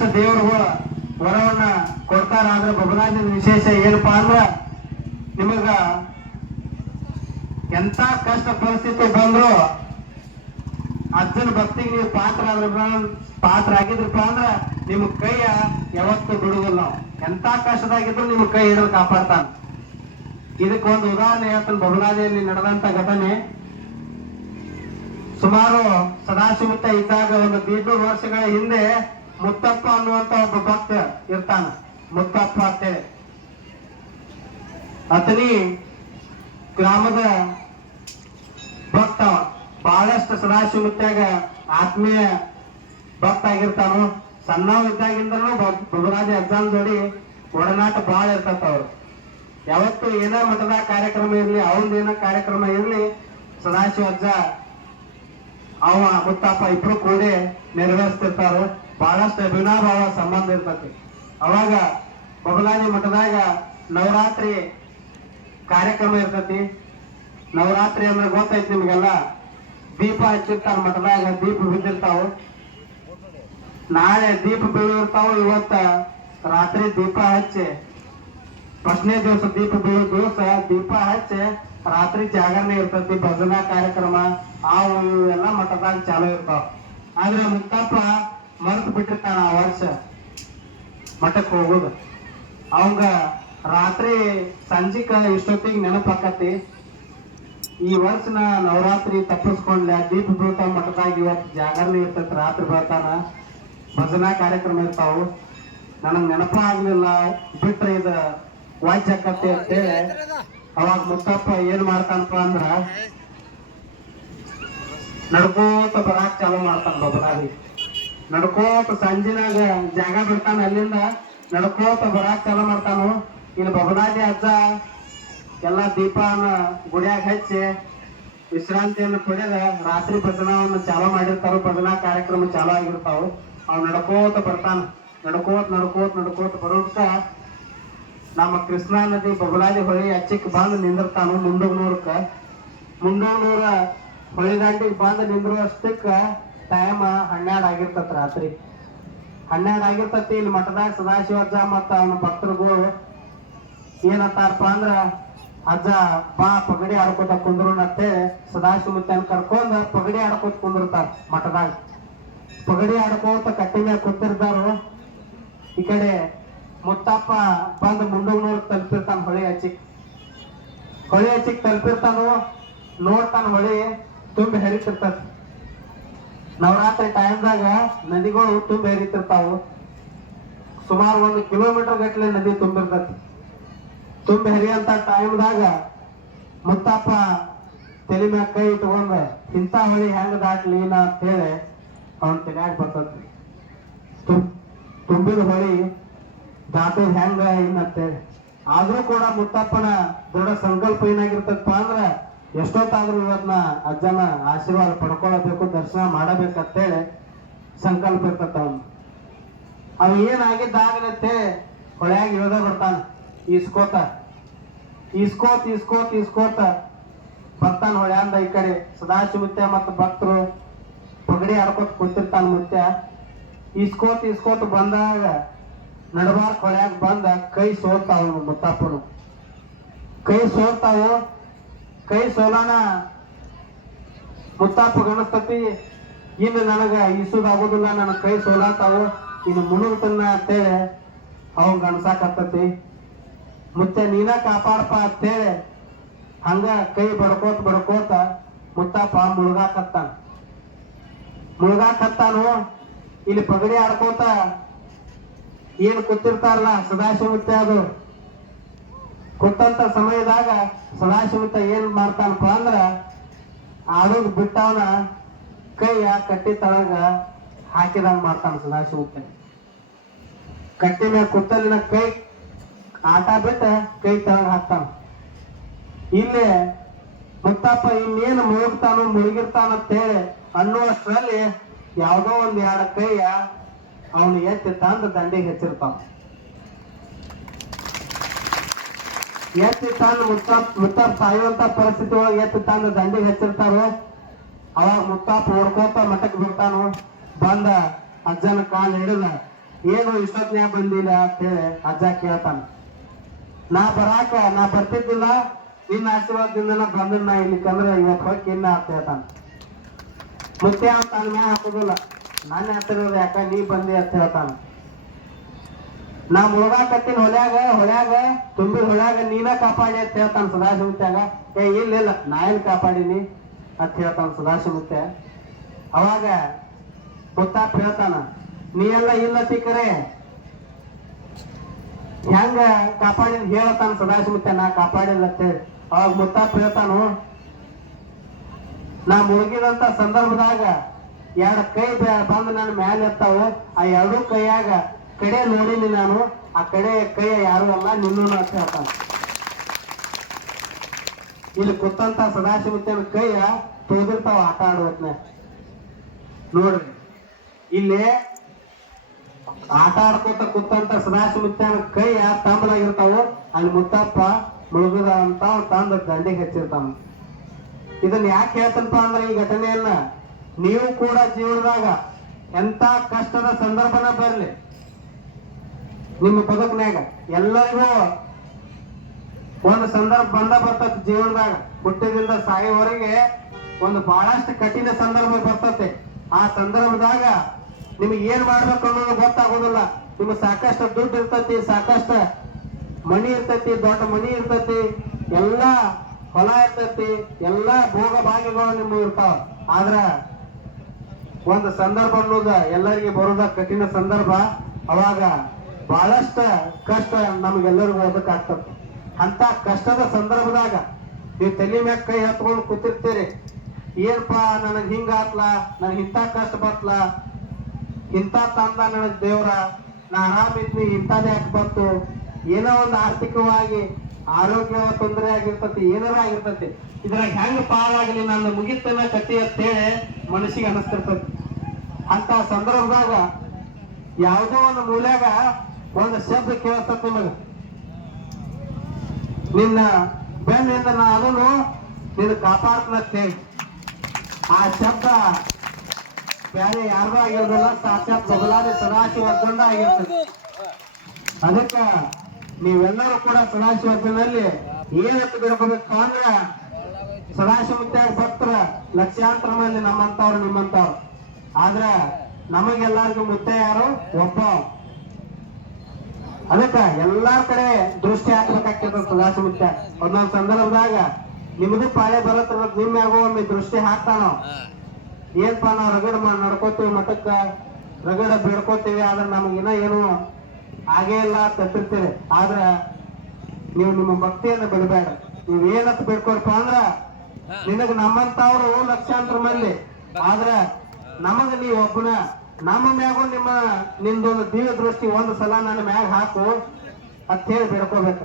ಬಹಳಷ್ಟು ದೇವರುಗಳು ವರವನ್ನ ಕೊಡ್ತಾರ. ಆದ್ರೆ ಬಬನಾಜನ ವಿಶೇಷ ಏನಪ್ಪಾ ಅಂದ್ರ ನಿಮಗ ಎಂತ ಕಷ್ಟ ಪರಿಸ್ಥಿತಿ ಬಂದ್ರು ಅಜ್ಜನ ಭಕ್ತಿಗೆ ನೀವು ಪಾತ್ರ ಆದ್ರ ಪಾತ್ರ ಆಗಿದ್ರಪ್ಪ ಅಂದ್ರ ನಿಮ್ ಕೈಯ ಯಾವತ್ತು ಬಿಡುದಿಲ್ಲ ನಾವು. ಎಂತ ಕಷ್ಟದಾಗಿದ್ರು ನಿಮ್ ಕೈ ಹಿಡಿದು ಕಾಪಾಡ್ತಾನ. ಇದಕ್ಕೆ ಒಂದು ಉದಾಹರಣೆ ಹೇಳ್ತಾನೆ. ಬಬಲಾದಿಯಲ್ಲಿ ನಡೆದಂತ ಘಟನೆ ಸುಮಾರು ಸದಾಶಿವತ್ತ ಇದ್ದಾಗ ಒಂದು ದೀಡ್ನೂರು ವರ್ಷಗಳ ಹಿಂದೆ ಮುತ್ತಪ್ಪ ಅನ್ನುವಂತ ಒಬ್ಬ ಭಕ್ತ ಇರ್ತಾನ. ಮುತ್ತಪ್ಪ ಅಂತೇಳಿ ಅತನಿ ಗ್ರಾಮದ ಭಕ್ತ. ಬಹಳಷ್ಟು ಸದಾಶಿವ ಮುತ್ಯಾಗ ಆತ್ಮೀಯ ಭಕ್ತ ಆಗಿರ್ತಾನು. ಸಣ್ಣ ಇದ್ದಾಗಿಂದನೂ ಬಬರಾಜ ಅಜ್ಜಾನ್ ಜೋಡಿ ಒಡನಾಟ ಬಹಳ ಇರ್ತತ್ತ ಅವ್ರು. ಯಾವತ್ತು ಏನ ಮಠದ ಕಾರ್ಯಕ್ರಮ ಇರ್ಲಿ ಏನ ಕಾರ್ಯಕ್ರಮ ಇರ್ಲಿ, ಸದಾಶಿವ ಅಜ್ಜ ಅವ ಮುತ್ತಪ್ಪ ಇಬ್ರು ಕೂಡಿ ನೆರವೇರಿಸ್ತಿರ್ತಾರ. ಬಹಳಷ್ಟು ಅಭಿನಾಭಾವ ಸಂಬಂಧ ಇರ್ತತಿ. ಅವಾಗ ಬಬಲಾಜಿ ಮಠದಾಗ ನವರಾತ್ರಿ ಕಾರ್ಯಕ್ರಮ ಇರ್ತತಿ. ನವರಾತ್ರಿ ಅಂದ್ರೆ ಗೊತ್ತೈತಿ ನಿಮ್ಗೆಲ್ಲ? ದೀಪ ಹಚ್ಚಿರ್ತಾರ ಮಠದಾಗ, ದೀಪ ಬಿದ್ದಿರ್ತಾವ. ನಾಳೆ ದೀಪ ಬೀಳಿರ್ತಾವ, ಇವತ್ತ ರಾತ್ರಿ ದೀಪ ಹಚ್ಚಿ. ಫಸ್ಟ್ನೇ ದಿವಸ ದೀಪ ಬೀಳೋ ದಿವಸ ದೀಪ ಹಚ್ಚಿ ರಾತ್ರಿ ಜಾಗರಣೆ ಇರ್ತತಿ, ಭಜನಾ ಕಾರ್ಯಕ್ರಮ ಇವು ಎಲ್ಲ ಮಠದಾಗ ಚಾಲು ಇರ್ತಾವ. ಆದ್ರೆ ಮುತ್ತಪ್ಪ ಮರ್ತು ಬಿಟ್ಟಿರ್ತಾನ ಆ ವರ್ಷ. ಮಠಕ್ಕೆ ಹೋಗೋದು. ಅವಂಗ ರಾತ್ರಿ ಸಂಜಿಕ ಇಷ್ಟೊತ್ತಿಗೆ ನೆನಪಾಕತಿ ಈ ವರ್ಷ ನಾ ನವರಾತ್ರಿ ತಪ್ಪಿಸ್ಕೊಂಡ್ಲ ದೀಪ ಬೀಳ್ತಾವ ಮಠದಾಗ ಇವತ್ತು ಜಾಗರಣೆ ಇರ್ತೈತಿ ರಾತ್ರಿ ಬರ್ತಾನ. ಭಜನಾ ಕಾರ್ಯಕ್ರಮ ಇರ್ತಾವು. ನನಗೆ ನೆನಪ ಆಗ್ಲಿಲ್ಲ ಬಿಟ್ರೆ ಇದು ವಾಚ್ ಆಕತ್ತೆ ಅಂತೇಳಿ. ಅವಾಗ ಮುತ್ತಪ್ಪ ಏನ್ ಮಾಡ್ತಾನಪ್ಪ ಅಂದ್ರ ನಡ್ಕೋತ ಬರಾಕ್ ಚಾಲು ಮಾಡ್ತಾನ ಬಬಲಾದಿ ನಡ್ಕೋತ ಸಂಜಿನಾಗ ಜಾಗ ಬಿಡ್ತಾನ ಅಲ್ಲಿಂದ. ನಡ್ಕೋತ ಬರಾಕ್ ಚಾಲು ಮಾಡ್ತಾನು. ಇಲ್ಲಿ ಬಬಲಾದಿ ಅಜ್ಜ, ಎಲ್ಲ ದೀಪನ ಗುಡಿಯಾಗ ಹಚ್ಚಿ ವಿಶ್ರಾಂತಿಯನ್ನು ಪಡೆದ ರಾತ್ರಿ ಭಜನವನ್ನು ಚಾಲು ಮಾಡಿರ್ತಾರ. ಭಜನಾ ಕಾರ್ಯಕ್ರಮ ಚಾಲೂ ಆಗಿರ್ತಾವ. ಅವ್ ನಡ್ಕೋತ ಬರ್ತಾನ. ನಡ್ಕೋತ ನಡ್ಕೋತ ನಡ್ಕೋತ ಬರೋದ್ಕ ನಮ್ಮ ಕೃಷ್ಣಾ ನದಿ ಬಬಲಾದಿ ಹೊಳಿ ಅಚ್ಚಕ್ಕೆ ಬಂದು ನಿಂದಿರ್ತಾನು ಮುಂಡೂರ್ನೂರ್ಕ ಮುಂಡೂರ್ನೂರ ಹೊಳಿ ಬಂದು ಬಂದು ನಿಂದ್ರುವಷ್ಟಕ್ಕ ಟೈಮ್ ಹನ್ನೆರಡು ಆಗಿರ್ತತ್ ರಾತ್ರಿ. ಹನ್ನೆರಡು ಆಗಿರ್ತತಿ ಇಲ್ಲಿ ಮಠದಾಗ ಸದಾಶಿವಜ್ಜ ಮತ್ತ ಅವನ ಭಕ್ತರುಗಳು ಏನಂತಾರಪ್ಪ ಅಂದ್ರ, ಅಜ್ಜ ಬಾ ಪಗಡಿ ಆಡ್ಕೊತ ಸದಾಶಿವ ಮುತ್ತನ್ ಕರ್ಕೊಂಡ್ ಪಗಡಿ ಆಡ್ಕೋತ ಕುಂದಿರ್ತಾರ ಮಠದಾಗ. ಪಗಡಿ ಆಡ್ಕೋತ ಕಟ್ಟಿ ಮೇಲೆ ಕೂತಿರ್ತಾರು. ಈ ಕಡೆ ಮುತ್ತಪ್ಪ ಬಂದ್ ನೋಡಿ ತಲುಪಿರ್ತಾನ ಹೊಳಿ ಹಚ್ಚಿಕ್. ಹೊಳಿ ಹಚ್ಚಿಕ್ ತಲುಪಿರ್ತಾನು, ನೋಡ್ತಾನ ಹೊಳಿ, ತುಂಬಿ ಹರಿತಿರ್ತದ ನವರಾತ್ರಿ ಟೈಮ್ದಾಗ ನದಿಗಳು ತುಂಬಿ ಹರಿತಿರ್ತಾವು. ಸುಮಾರು ಒಂದು ಕಿಲೋಮೀಟರ್ ಗಟ್ಟಲೆ ನದಿ ತುಂಬಿರ್ತತಿ. ತುಂಬ ಹರಿಯಂತ ಟೈಮ್ದಾಗ ಮುತ್ತಪ್ಪ ತಲೆ ಮ್ಯಾಗ ಕೈ ಇಟ್ಕೊಂಡ ಇಂಥ ಹೊಳಿ ಹೆಂಗ್ ದಾಟ್ಲಿ ನಾ ಅಂತ ಹೇಳಿ ಅವನ್ ತಲೆಯಾಗ ಬರ್ತತಿ. ತುಂ- ತುಂಬಿದ ಹೊಳಿ ದಾಟೋದ್ ಹೆಂಗ ಏನಂತೇಳಿ ಆದ್ರೂ ಕೂಡ ಮುತ್ತಪ್ಪನ ದೃಢ ಸಂಕಲ್ಪ ಏನಾಗಿರ್ತಪ್ಪ ಅಂದ್ರ ಎಷ್ಟೊತ್ತಾದ್ರೂ ಇವತ್ನ ಅಜ್ಜನ ಆಶೀರ್ವಾದ ಪಡ್ಕೊಳ್ಳಬೇಕು ದರ್ಶನ ಮಾಡಬೇಕಂತೇಳಿ ಸಂಕಲ್ಪ ಇರ್ತತ್ತ ಅವನು ಅವ ಏನಾಗಿದ್ದಾಗಲತ್ತೆ ಹೊಳೆಯಾಗಿ ಇಳ್ದ ಬರ್ತಾನ. ಈಸ್ಕೋತ ಈಸ್ಕೋತ, ಈಸ್ಕೋತ್, ಈಸ್ಕೋತ ಬರ್ತಾನ ಹೊಳ್ಯಾಂದ ಈ ಕಡೆ. ಸದಾಶಿವತ್ಯ ಮತ್ತು ಭಕ್ತರು ಪಗಡಿ ಆಡ್ಕೋತ ಕೂತಿರ್ತಾನ ಮುತ್ಯ. ಈಸ್ಕೋತ್ ಈಸ್ಕೋತ್ ಬಂದಾಗ ನಡಬಾರ್ ಹೊಳ್ಯಾಗ ಬಂದ ಕೈ ಸೋತಾವ ಮುತ್ತಪ್ಪನು ಕೈ ಸೋಲ್ತಾವು ಕೈ ಸೋಲಾನ ಮುತ್ತಾಪ ಗಣಸ್ತತಿ ಇನ್ನು ನನಗ ಇಸುದಾಗೋದಿಲ್ಲ ನನ್ನ ಕೈ ಸೋಲಾತಾವು. ಇನ್ನು ಮುಳುಗ್ತನ್ನ ಅಂತೇಳಿ ಅವಂಗ ಗಣಸಾಕತ್ತತಿ ಮುತ್ತೆ ನೀನ ಕಾಪಾಡಪ್ಪ ಅಂತೇಳಿ ಹಂಗ ಕೈ ಬಡ್ಕೋತ ಬಡ್ಕೋತ ಮುತ್ತಾಪ ಮುಳುಗಾಕತ್ತಾನ. ಮುಳುಗಾಕತ್ತಾನು. ಇಲ್ಲಿ ಪಗಡಿ ಆಡ್ಕೋತ ಏನ್ ಕೂತಿರ್ತಾರಲ್ಲ ಸದಾಶಿವತ್ತೆ ಅದು. ಕೂತಂತ ಸಮಯದಾಗ ಸದಾಶಿವತ್ತ ಏನ್ ಮಾಡ್ತಾನಪ್ಪ ಅಂದ್ರ ಆಡೋದ್ ಬಿಟ್ಟವನ ಕೈಯ ಕಟ್ಟಿ ತಳಗ ಹಾಕಿದಂಗ ಮಾಡ್ತಾನ ಸದಾಶಿವತ್ತೆ ಕಟ್ಟಿ ಮೇಲೆ ಕುತ್ತಲಿನ ಕೈ ಆಟ ಬಿಟ್ಟ ಕೈ ತಳಗ ಹಾಕ್ತಾನ. ಇಲ್ಲಿ ಮುತ್ತಪ್ಪ ಇನ್ನೇನು ಮುಳುಗ್ತಾನು ಮುಳುಗಿರ್ತಾನ ಅಂತೇಳಿ ಅನ್ನುವಷ್ಟರಲ್ಲಿ ಯಾವುದೋ ಒಂದ್ ಎರಡು ಕೈಯ ಅವನು ಎತ್ತಿ ತಂದು ದಂಡಿಗೆ ಹಚ್ಚಿರ್ತಾವ. ಎತ್ತಿ ತಾನು ಮುತ್ತಪ್ಪ ಮುತ್ತಾಪ್ ಸಾಯುವಂತ ಪರಿಸ್ಥಿತಿ ಒಳಗೆ ಎತ್ತಿ ತಾನು ದಂಡಿಗೆ ಹಚ್ಚಿರ್ತಾರೋ, ಅವಾಗ ಮುತ್ತಾಪ್ ಓಡ್ಕೋತ ಮಠಕ್ಕೆ ಬರ್ತಾನು, ಬಂದ ಅಜ್ಜನ ಕಾಲ್ ಹಿಡಿದ, ಏನು ಇಷ್ಟೊತ್ನ್ಯಾಗ ಬಂದಿಲ್ಲ? ಅಂತ ಹೇಳಿ ಅಜ್ಜ ಕೇಳ್ತಾನ. ನಾ ಬರಾಕ, ನಾ ಬರ್ತಿದ್ದಿಲ್ಲ, ನಿನ್ನ ಆಶೀರ್ವಾದದಿಂದ ನಾ ಬಂದ ನಾ ಇಲ್ಲಿಕಂದ್ರೆ ಇವತ್ತು ಹೋಗಿ ಇನ್ನ ಅಂತ ಹೇಳ್ತಾನ. ಮುತ್ತೆ ಅಂತ ತನ್ನ ಹಾಕೋದಿಲ್ಲ. ನನ್ನ ಹತ್ತಿರ ಯಾಕ? ನೀ ಬಂದಿ? ಅಂತ ಹೇಳ್ತಾನ. ನಾ ಮುಳುಗಾಕತ್ತಿನ ಹೊಲ್ಯಾಗ ಹೊಳ್ಯಾಗ ತುಂಬಿ ಹೊಳ್ಯಾಗ ನೀನ ಕಾಪಾಡಿ ಅಂತ ಹೇಳ್ತಾನ ಸದಾಶಿವತ್ಯಾಗ ಏ, ಇಲ್ಲ ಇಲ್ಲ, ನಾ ಏನ್ ಕಾಪಾಡಿನಿ ಅಂತ ಹೇಳ್ತಾನ ಸದಾಶಿವತ್ಯ ಅವಾಗ ಮುತ್ತಾಪ್ ಹೇಳ್ತಾನ, ನೀ ಎಲ್ಲ ಇಲ್ಲ ತಿಕ್ಕರೆ. ಹೆಂಗ ಕಾಪಾಡಿನ ಹೇಳತಾನ ಸದಾಶಿವತ್ಯ ನಾ ಕಾಪಾಡಿಲ್ಲ ಅಂತ ಹೇಳಿ. ಅವಾಗ ಮುತ್ತಾಪ್ ಹೇಳ್ತಾನು, ನಾ ಮುಳುಗಿದಂತ ಸಂದರ್ಭದಾಗ ಎರಡು ಕೈ ಬಂದು ನನ್ನ ಮ್ಯಾಲೆ ಎತ್ತಾವು. ಆ ಎರಡೂ ಕೈಯಾಗ ಕಡೆ ನೋಡಿನಿ ನಾನು, ಆ ಕಡೆ ಕೈಯ ಯಾರು ಅಲ್ಲ ನಿನ್ನೂ ಅಂತ ಹೇಳ್ತಾನ. ಇಲ್ಲಿ ಕೂತಂತ ಸದಾಶಿವತ್ಯನ ಕೈಯ ತೊಳೆದಿರ್ತಾವ ಆಟ ಆಡುವತ್ನ. ನೋಡ್ರಿ, ಇಲ್ಲಿ ಆಟ ಆಡ್ಕೊತ ಕೂತಂತ ಸದಾಶಿವತ್ಯನ ಕೈಯ ತಂಬಲಾಗಿರ್ತಾವ, ಅಲ್ಲಿ ಮುತ್ತಪ್ಪ ಮುಳುಗದ ಅಂತ ತಂದ ದಂಡಿಗೆ ಹಚ್ಚಿರ್ತಾನ. ಇದನ್ನ ಯಾಕೆ ಹೇಳ್ತಂತ ಅಂದ್ರೆ ಈ ಘಟನೆಯನ್ನ ನೀವು ಕೂಡ ಜೀವನದಾಗ ಎಂತ ಕಷ್ಟದ ಸಂದರ್ಭನ ಬರ್ಲಿ. ನಿಮ್ಮ ಬದುಕನ್ಯಾಗ ಎಲ್ಲರಿಗೂ ಒಂದು ಸಂದರ್ಭ ಬಂದ ಬರ್ತದೆ ಜೀವನದಾಗ. ಹುಟ್ಟಿದಿಂದ ಸಾಯೋವರೆಗೆ ಒಂದು ಬಹಳಷ್ಟು ಕಠಿಣ ಸಂದರ್ಭ ಬರ್ತತೆ. ಆ ಸಂದರ್ಭದಾಗ ನಿಮಗೆ ಏನ್ ಮಾಡ್ಬೇಕು ಅನ್ನೋದು ಗೊತ್ತಾಗೋದಿಲ್ಲ. ನಿಮ್ಗೆ ಸಾಕಷ್ಟು ದುಡ್ಡು ಇರ್ತತಿ, ಸಾಕಷ್ಟು ಮಣಿ ಇರ್ತತಿ, ದೊಡ್ಡ ಮಣಿ ಇರ್ತತಿ, ಎಲ್ಲ ಹೊಲ ಇರ್ತತಿ, ಎಲ್ಲ ಭೋಗ ಭಾಗ್ಯಗಳು ನಿಮ್ಗೆ ಇರ್ತಾವ. ಆದ್ರ ಒಂದು ಸಂದರ್ಭ ಅನ್ನೋದು ಎಲ್ಲರಿಗೆ ಬರೋದ ಕಠಿಣ ಸಂದರ್ಭ. ಅವಾಗ ಬಹಳಷ್ಟ ಕಷ್ಟ ನಮಗೆಲ್ಲರಿಗೂ ಓದಕ್ಕಾಗ್ತದೆ ಅಂತ ಕಷ್ಟದ ಸಂದರ್ಭದಾಗ ನೀವು ತಲೆ ಮ್ಯಾಗ ಕೈ ಹತ್ಕೊಂಡು ಕೂತಿರ್ತೀರಿ. ಏನಪ್ಪ ನನಗೆ ಹಿಂಗಾತ್ಲ, ನನಗೆ ಇಂಥ ಕಷ್ಟ ಬತ್ಲ, ಇಂಥ ತಂದ ನನಗೆ ದೇವ್ರ, ನಾ ಆರಾಮಿದ್ವಿ ಇಂಥದೇ ಯಾಕೆ ಬಂತು? ಏನೋ ಒಂದು ಆರ್ಥಿಕವಾಗಿ ಆರೋಗ್ಯ ತೊಂದರೆ ಆಗಿರ್ತತಿ, ಏನಾರ ಆಗಿರ್ತತಿ. ಇದ್ರಾಗ ಹೆಂಗ್ ಪಾಲಾಗಲಿ ನನ್ನ ಮುಗಿತನ ಕತಿ ಅಂತೇಳಿ ಮನಸ್ಸಿಗೆ ಅನಿಸ್ತಿರ್ತತಿ. ಅಂತ ಸಂದರ್ಭದಾಗ ಯಾವುದೋ ಒಂದು ಮೂಲ್ಯಾಗ ಒಂದು ಶಬ್ದ ನಿಮಗ. ನಿನ್ನ ಬೆನ್ನಿಂದ ನಾನು ನಿನ್ನ ಕಾಪಾಡ್ತೇ ಆ ಶಬ್ದ ಬೇರೆ ಯಾರಿಗೂ ಆಗಿರೋದಿಲ್ಲ ಸಾಕ್ಷಾತ್ ಬದಲಾದ ಸದಾಶಿವರ್ಧನ ಆಗಿರ್ತದೆ ಅದಕ್ಕ ನೀವೆಲ್ಲರೂ ಕೂಡ ಸದಾಶಿವರ್ಧನಲ್ಲಿ ಏನಂತ ಬೇಡ್ಕೋಬೇಕು ಅಂದ್ರ ಸದಾಶಿವತ್ಯಾಗ ಭಕ್ತರ ಲಕ್ಷಾಂತರ ಮಂದಿ ನಮ್ಮಂತವ್ರು ನಿಮ್ಮಂತವ್ರು. ಆದ್ರ ನಮಗೆಲ್ಲರಿಗೂ ಮುತ್ತೆ ಯಾರು? ಒಬ್ಬ. ಅದಕ್ಕ ಎಲ್ಲಾರ ಕಡೆ ದೃಷ್ಟಿ ಹಾಕ್ಬೇಕಾಗ್ತದ ಸದಾಶಿವತ್ಯ ಒಂದೊಂದ್ ಸಂದರ್ಭದಾಗ ನಿಮಗೂ ಪಾಳೆ ಬರತ್ರ ನಿಮ್ ಯಾಗೋ ಒಮ್ಮೆ ದೃಷ್ಟಿ ಹಾಕ್ತಾನ. ಏನ್ಪ ನಾವ್ ರಗಡ ಮಾಡಿ ನಡ್ಕೋತೀವಿ ಮಠಕ್ಕ ರಗಡ ಬೇಡ್ಕೋತೀವಿ ಆದ್ರೆ ನಮಗಿನ್ನ ಏನು ಆಗೇ ಇಲ್ಲ ತಪ್ಪಿರ್ತೀರಿ ಆದ್ರ ನೀವು ನಿಮ್ಮ ಭಕ್ತಿಯನ್ನ ಬಿಡಬೇಡ ನೀವ್ ಏನತ್ ಬೇಡ್ಕೋರ್ಪ ಅಂದ್ರ ನಿನಗ ನಮ್ಮಂತವ್ರು ಲಕ್ಷಾಂತರ ಮಂದಿ. ಆದ್ರ ನಮಗ ನೀವು ಒಬ್ಬನ ನಮ್ಮ ಮ್ಯಾಗೂ ನಿಮ್ಮ, ನಿಮ್ದೊಂದು ದಿವ್ಯ ದೃಷ್ಟಿ ಒಂದು ಸಲ ನನ್ನ ಮ್ಯಾಗ ಹಾಕು ಅಂತ ಹೇಳಿ ಬೇಡ್ಕೋಬೇಕು.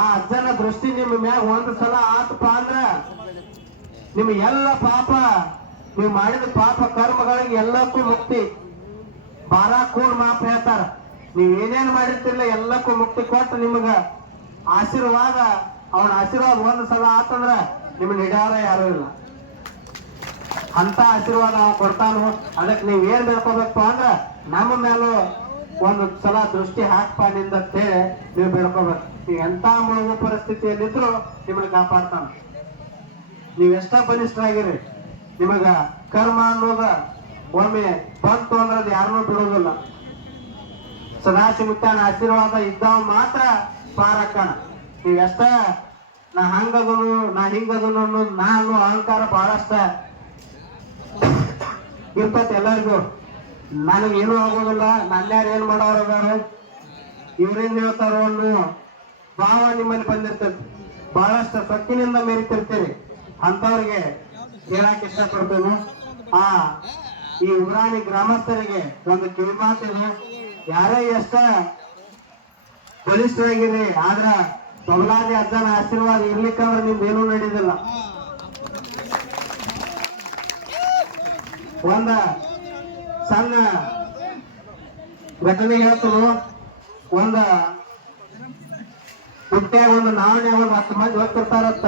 ಆ ಅಜ್ಜನ ದೃಷ್ಟಿ ನಿಮ್ಮ ಮ್ಯಾಗ ಒಂದು ಸಲ ಆತಪ್ಪ ಅಂದ್ರ ನಿಮ್ಮ ಎಲ್ಲ ಪಾಪ, ನೀವು ಮಾಡಿದ ಪಾಪ ಕರ್ಮಗಳಿಗೆ ಎಲ್ಲಕ್ಕೂ ಮುಕ್ತಿ. ಬಾರ ಕೂಡ್ ಮಾಪ್ ಹೇಳ್ತಾರ. ನೀವ್ ಏನೇನ್ ಮಾಡಿರ್ತಿಲ್ಲ ಎಲ್ಲಕ್ಕೂ ಮುಕ್ತಿ ಕೊಟ್ಟು ನಿಮಗ ಆಶೀರ್ವಾದ, ಅವನ ಆಶೀರ್ವಾದ ಒಂದು ಸಲ ಆತಂದ್ರ ನಿಮ್ ನಿಡಾರ ಯಾರು ಇಲ್ಲ. ಅಂತ ಆಶೀರ್ವಾದ ಕೊಡ್ತಾನು, ಅದಕ್ಕೆ ನೀವ್ ಏನ್ ಬೇಡ್ಕೋಬೇಕು ಅಂದ್ರ ನಮ್ಮ ಮೇಲೂ ಒಂದು ಸಲ ದೃಷ್ಟಿ ಹಾಕ್ಪಾ ಅಂತೇಳಿ ನೀವು ಬೇಡ್ಕೋಬೇಕು. ನೀವು ಎಂತ ಮುಳುಗು ಪರಿಸ್ಥಿತಿಯಲ್ಲಿದ್ರು ನಿಮ್ಗೆ ಕಾಪಾಡ್ತಾನ. ನೀವ್ ಎಷ್ಟ ಬಲಿಷ್ಠರಾಗಿರಿ. ನಿಮಗ ಕರ್ಮ ಅನ್ನೋದ ಒಮ್ಮೆ ಬಂತು ಅಂದ್ರೆ ಅದು ಯಾರನ್ನೂ ಬಿಡೋದಿಲ್ಲ ಸದಾಶಿವತ್ಯನ ಆಶೀರ್ವಾದ ಇದ್ದಾವ ಮಾತ್ರ ಪಾರಕ್ಕಣ ಎಷ್ಟ ನಾ ಹಂಗದನು, ನಾ ಹಿಂಗದನು ಅನ್ನೋದು, ನಾ ಅಹಂಕಾರ ಬಹಳಷ್ಟ. ಇರ್ತೈತಿ ಎಲ್ಲರಿಗೂ ನನಗೆ ಏನೂ ಆಗೋದಿಲ್ಲ. ನನ್ಯಾರು ಏನ್ ಮಾಡೋರು ಇವ್ರೇನ್ ಹೇಳ್ತಾರೋ ಅನ್ನೋ ಭಾವ ನಿಮ್ಮಲ್ಲಿ ಬಂದಿರ್ತೈತಿ ಬಹಳಷ್ಟು ಸೊಕ್ಕಿನಿಂದ ಮೇರಿತಿರ್ತೀರಿ. ಅಂತವ್ರಿಗೆ ಹೇಳಕ್ ಇಷ್ಟಪಡ್ತೇನೆ. ಆ, ಈ ಉಗ್ರಾಣಿ ಗ್ರಾಮಸ್ಥರಿಗೆ ಒಂದು ಕಿವಿಮಾತಿದೆ ಯಾರೇ ಎಷ್ಟ ಬಲಿಷ್ಠರಾಗಿರಿ, ಆದ್ರ ಬಬಲಾದಿ ಅಜ್ಜನ ಆಶೀರ್ವಾದ ಇರ್ಲಿಕ್ಕಂದ್ರೆ ನಿಮ್ದು ಏನೂ ನಡೆಯೋದಿಲ್ಲ ಒಂದ ಸಣ್ಣ ಘಟನೆ ಹೇಳ್ತನು ಒಂದ ಬುಟ್ಟ್ಯಾಗ ಒಂದು ನಾವಣೆ, ಒಂದು ಹತ್ತು ಮಂದಿ ಹೋಗ್ತಿರ್ತಾರತ್ತ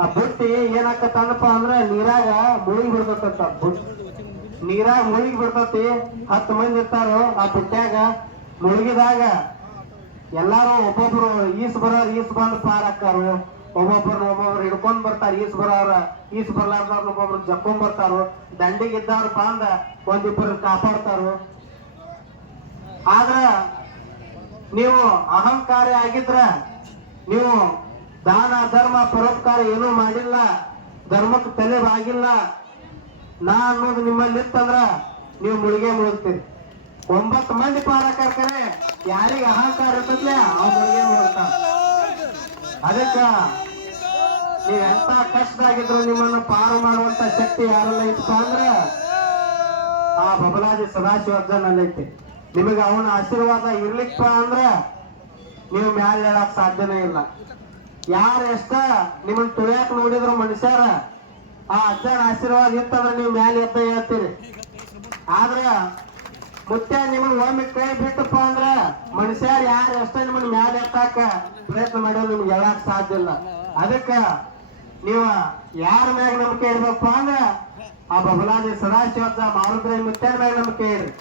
ಆ ಬುಟ್ಟಿ ಏನಾಕತ್ತಂದಪ್ಪ ಅಂದ್ರ ನೀರಾಗ ಮುಳುಗಿ ಬಿಡ್ತತ್ತ ಬುಟ್ಟಿ ನೀರಾಗ ಮುಳುಗಿ ಬಿಡ್ತತಿ, ಹತ್ತು ಮಂದಿ ಇರ್ತಾರ. ಆ ಬುಟ್ಟ್ಯಾಗ ಮುಳುಗಿದಾಗ ಎಲ್ಲಾರು ಒಬ್ಬೊಬ್ರು ಈಸ್ ಬರೋರು ಈಸ್ ಬಂದು ಪಾರ್ ಒಬ್ಬೊಬ್ರು ಒಬ್ಬೊಬ್ರು ಹಿಡ್ಕೊಂಡ್ ಬರ್ತಾರ, ಈಸ್ ಬರೋರ ಈಸ್ ಬರ್ಲಾರ್ದವ್ರ ಒಬ್ಬೊಬ್ರು ಜಕ್ಕೊಂಡ್ ಬರ್ತಾರೋ. ದಂಡಿಗೆ ಇದ್ದವ್ರ ಒಂದಿಬ್ಬರು ಕಾಪಾಡ್ತಾರು. ಆದ್ರ ನೀವು ಅಹಂಕಾರಿ ಆಗಿದ್ರ ನೀವು ದಾನ, ಧರ್ಮ, ಪರೋಪಕಾರ ಏನೂ ಮಾಡಿಲ್ಲ, ಧರ್ಮಕ್ಕೆ ತಲೆ ಬಾಗಿಲ್ಲ ನಾ ಅನ್ನೋದು ನಿಮ್ಮಲ್ಲಿ ಇತ್ತಂದ್ರ ನೀವು ಮುಳುಗೆ ಮುಳುಗ್ತೀರಿ. ಒಂಬತ್ತು ಮಂದಿ ಪಾಲಕರ್ಕರೆ ಯಾರಿಗೆ ಅಹಂಕಾರ ಇರ್ತದ್ಲೆ ಆ ಮುಳುಗೆ ಮುಳುಗ್ತಾನ ಅದಕ್ಕ, ನೀವ್ ಎಂತ ಕಷ್ಟದಾಗಿದ್ರು ನಿಮ್ಮನ್ನು ಪಾರು ಮಾಡುವಂತ ಶಕ್ತಿ ಯಾರೆಲ್ಲ ಇತ್ತು ಅಂದ್ರ ಆ ಬಬಲಾಜಿ ಸದಾಶಿವರ್ಧನ್ ಐತಿ ನಿಮಗೆ ಅವನ ಆಶೀರ್ವಾದ ಇರ್ಲಿಕ್ಕ ಅಂದ್ರ ನೀವು ಮ್ಯಾಲ ಹೇಳಕ್ ಸಾಧ್ಯನೇ ಇಲ್ಲ. ಯಾರ ಎಷ್ಟ ನಿಮ್ಮನ್ ತುಳಿಯಾಕ ನೋಡಿದ್ರು ಮನುಷ್ಯರ, ಆ ಅಜ್ಜನ ಆಶೀರ್ವಾದ ಇತ್ತಂದ್ರ ನೀವು ಮ್ಯಾಲ ಎತ್ತ ಹೇಳ್ತೀರಿ. ಆದ್ರ ಮುತ್ಯ ನಿಮಗ್ ಒಮ್ಮೆ ಕೈ ಬಿಟ್ಟಪ್ಪ ಅಂದ್ರ ಮನುಷ್ಯರು ಯಾರು ಎಷ್ಟೇ ನಿಮ್ಮನ್ನ ಮ್ಯಾಲ ಎತ್ತಾಕ ಪ್ರಯತ್ನ ಮಾಡೋ ನಿಮ್ಗೆ ಹೇಳಕ್ ಸಾಧ್ಯ ಇಲ್ಲ. ಅದಕ್ಕ ನೀವ ಯಾರ ಮ್ಯಾಗ ನಂಬಿಕೆ ಇಡ್ಬೇಕಪ್ಪ ಅಂದ್ರ ಆ ಬಬಲಾದಿ ಸದಾಶಿವದ ಮಾರುದ್ರ ಮುತ್ಯನ ಮ್ಯಾಗ ನಂಬಿಕೆ ಇಡ್ರಿ.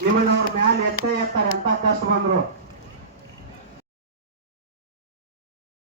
ನಿಮ್ಮನ್ನ ಅವ್ರ ಮ್ಯಾಲ ಎತ್ತೇ ಎತ್ತಾರೆ ಎಂತ ಕಷ್ಟ ಬಂದ್ರು.